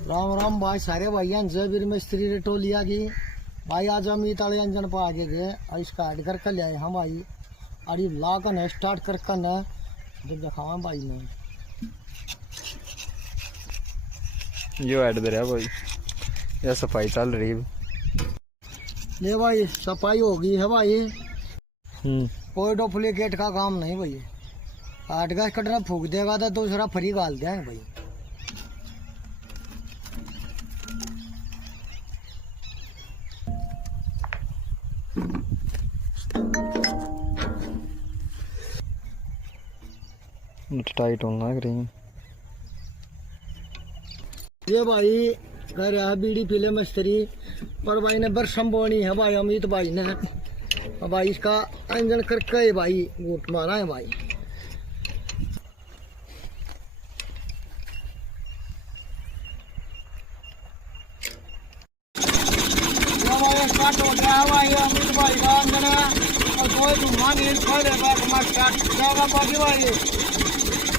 राम राम भाई सारे भाइयों जबीर मिस्त्री ने टोलिया की भाई आज हम इताले इंजन पर आगे गए और इसका ऐड कर कर ले आए हम भाई और ये ला कर न स्टार्ट कर कर न जब दिखावा भाई ने जो ऐड दे रहा भाई या सफाई चल रही है। ले भाई सफाई होगी है भाई। कोई डुप्लीकेट का काम नहीं भाई। आठ गैस कटना फूक देगा तो दूसरा फ्री गाल देंगे भाई। टाइट होना करें ये भाई घर है बीड़ी पीले मिस्त्री पर भाई ने बरसम बोनी है भाई अमित भाई ने भाई इसका इंजन करके भाई वोट मारा है भाई। स्टार्ट हो गया भाई अमित भाई का इंजन और कोई घुमा नहीं खोलेगा स्टार्ट जाएगा बाकी भाई।